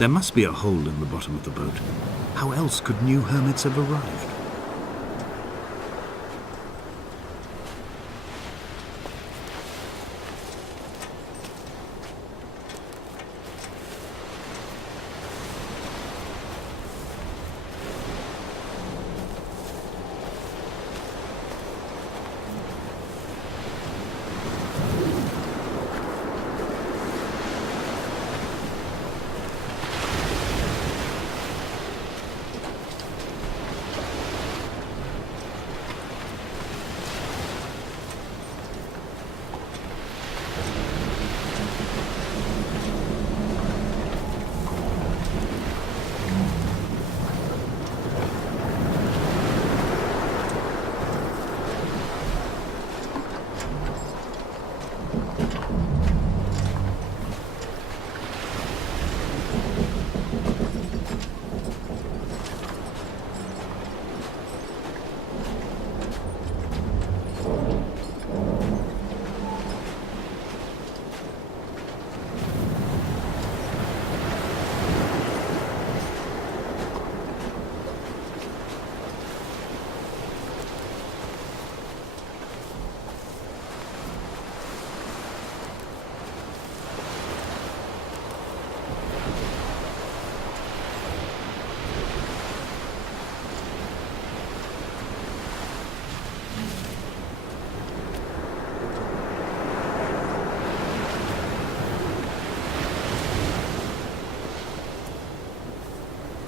There must be a hole in the bottom of the boat. How else could new hermits have arrived?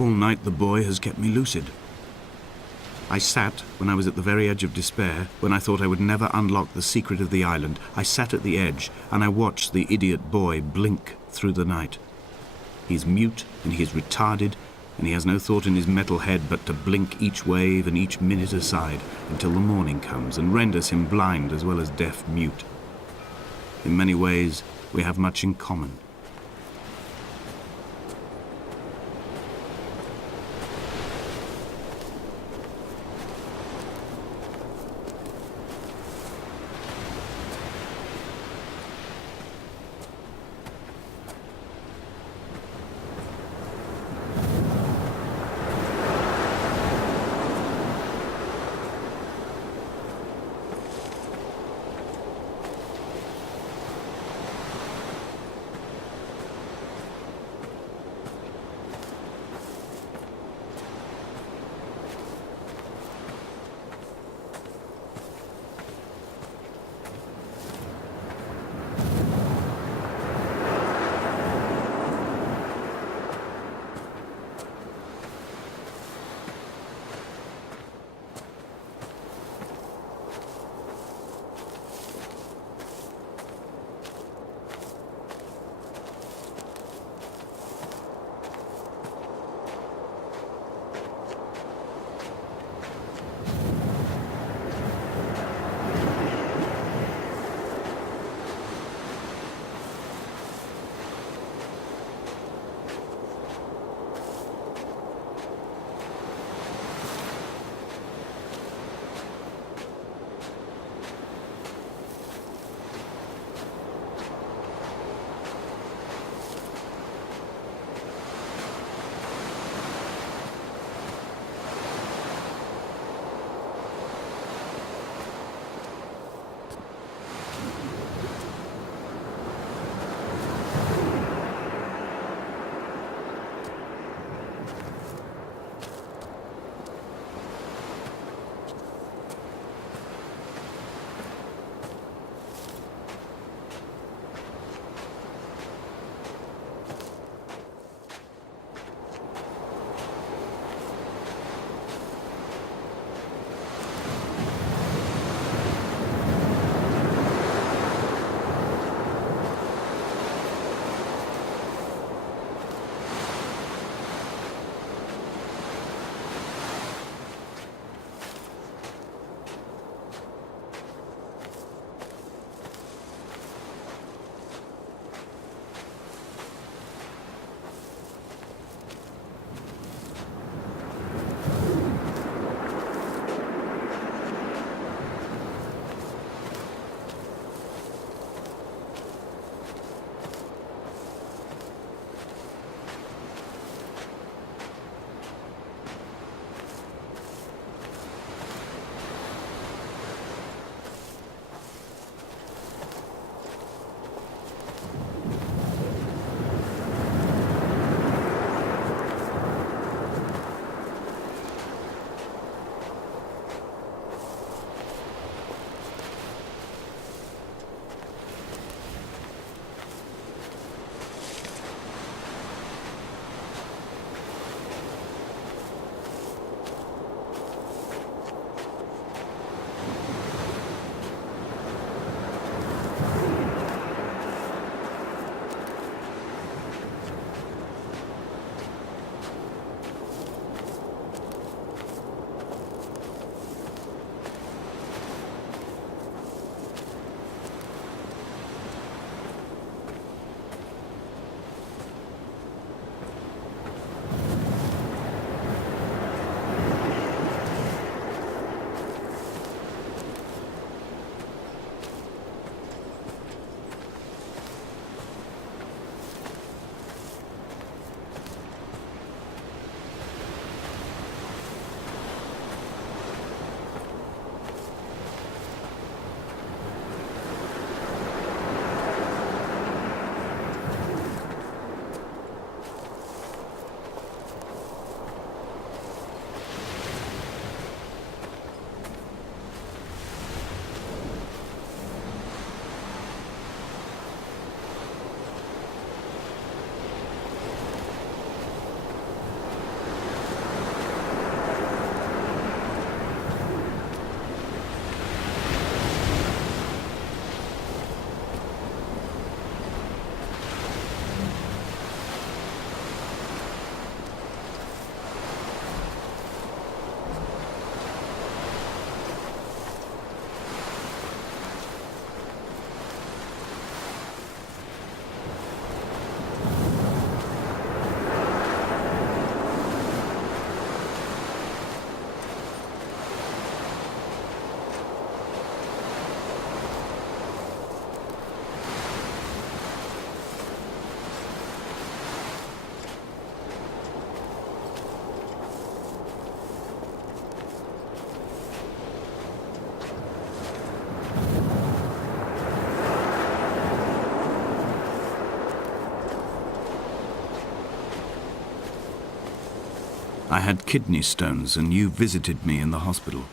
All night the boy has kept me lucid. I sat, when I was at the very edge of despair, when I thought I would never unlock the secret of the island, I sat at the edge and I watched the idiot boy blink through the night. He's mute and he is retarded, and he has no thought in his metal head but to blink each wave and each minute aside until the morning comes and renders him blind as well as deaf-mute. In many ways, we have much in common. I had kidney stones, and you visited me in the hospital.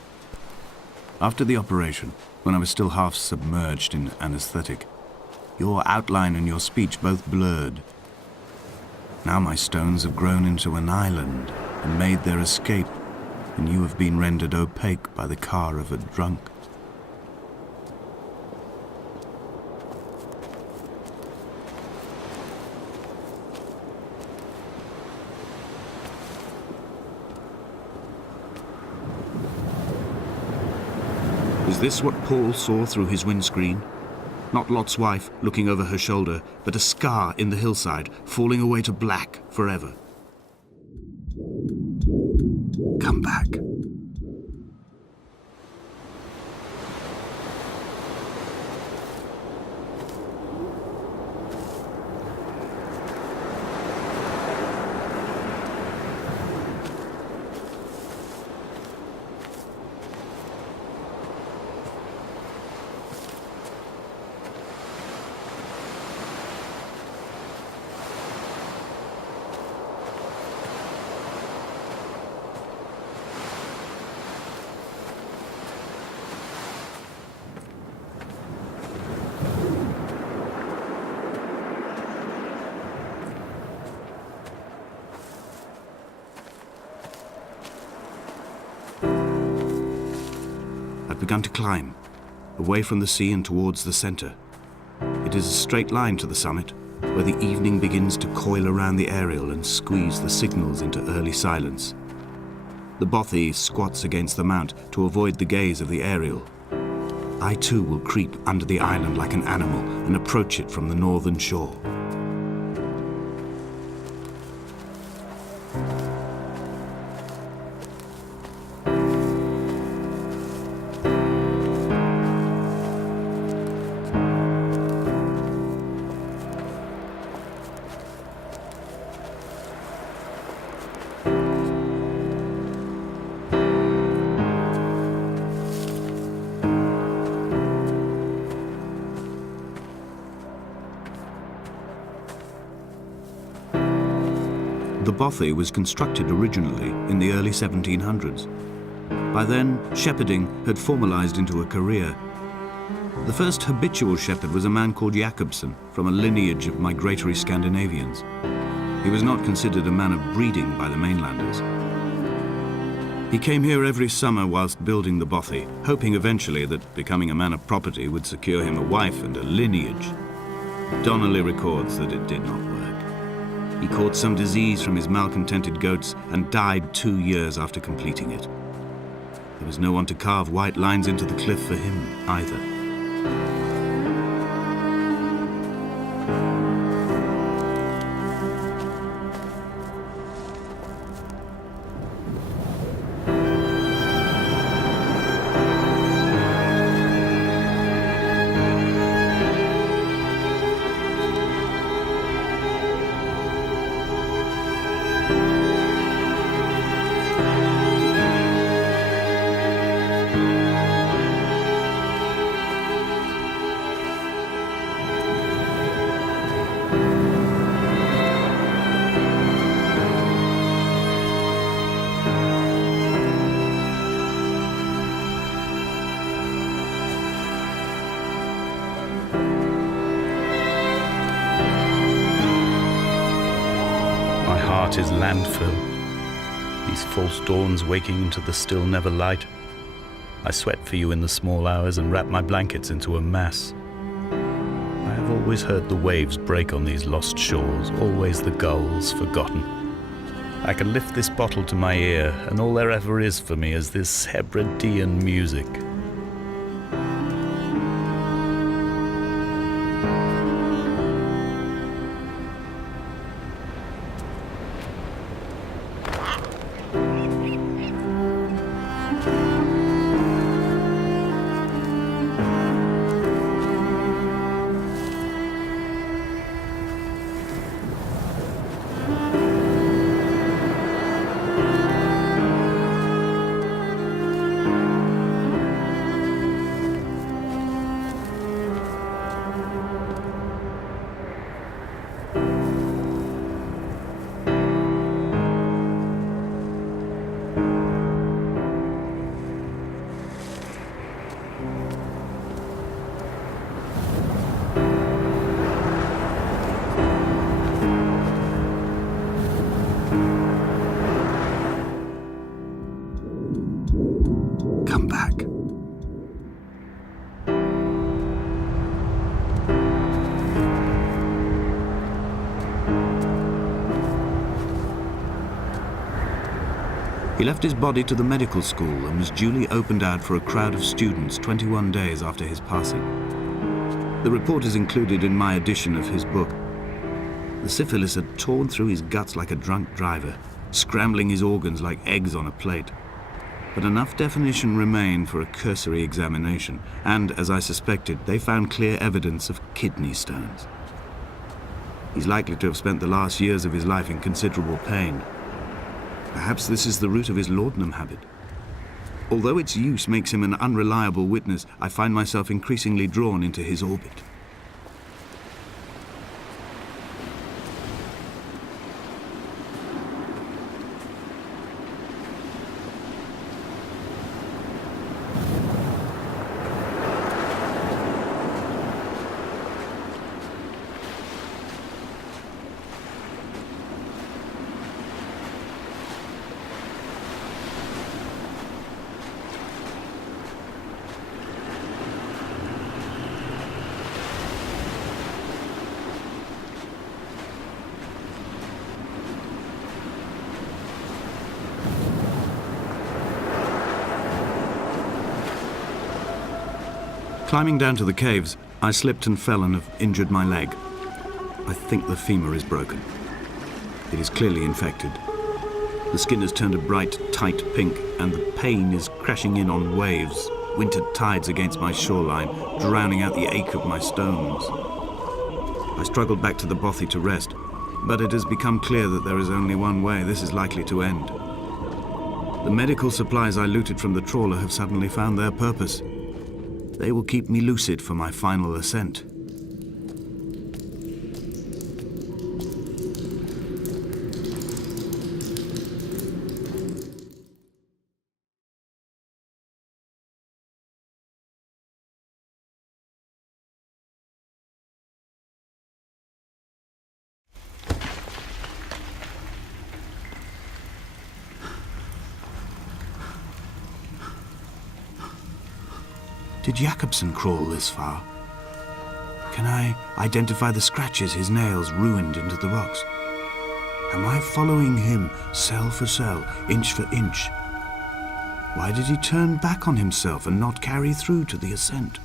After the operation, when I was still half submerged in anesthetic, your outline and your speech both blurred. Now my stones have grown into an island and made their escape, and you have been rendered opaque by the car of a drunk. Is this what Paul saw through his windscreen? Not Lot's wife looking over her shoulder, but a scar in the hillside, falling away to black forever. Come back. I've begun to climb, away from the sea and towards the center. It is a straight line to the summit, where the evening begins to coil around the aerial and squeeze the signals into early silence. The bothy squats against the mount to avoid the gaze of the aerial. I too will creep under the island like an animal and approach it from the northern shore. The bothy was constructed originally in the early 1700s. By then, shepherding had formalized into a career. The first habitual shepherd was a man called Jakobsen, from a lineage of migratory Scandinavians. He was not considered a man of breeding by the mainlanders. He came here every summer whilst building the bothy, hoping eventually that becoming a man of property would secure him a wife and a lineage. Donnelly records that it did not work. He caught some disease from his malcontented goats and died 2 years after completing it. There was no one to carve white lines into the cliff for him either. Is landfill, these false dawns waking into the still never light. I sweat for you in the small hours and wrap my blankets into a mass. I have always heard the waves break on these lost shores, always the gulls forgotten. I can lift this bottle to my ear, and all there ever is for me is this Hebridean music. He left his body to the medical school and was duly opened out for a crowd of students 21 days after his passing. The report is included in my edition of his book. The syphilis had torn through his guts like a drunk driver, scrambling his organs like eggs on a plate. But enough definition remained for a cursory examination, and, as I suspected, they found clear evidence of kidney stones. He's likely to have spent the last years of his life in considerable pain. Perhaps this is the root of his laudanum habit. Although its use makes him an unreliable witness, I find myself increasingly drawn into his orbit. Climbing down to the caves, I slipped and fell and have injured my leg. I think the femur is broken. It is clearly infected. The skin has turned a bright, tight pink, and the pain is crashing in on waves, winter tides against my shoreline, drowning out the ache of my stones. I struggled back to the bothy to rest, but it has become clear that there is only one way this is likely to end. The medical supplies I looted from the trawler have suddenly found their purpose. They will keep me lucid for my final ascent. Did Jakobsen crawl this far? Can I identify the scratches his nails ruined into the rocks? Am I following him cell for cell, inch for inch? Why did he turn back on himself and not carry through to the ascent?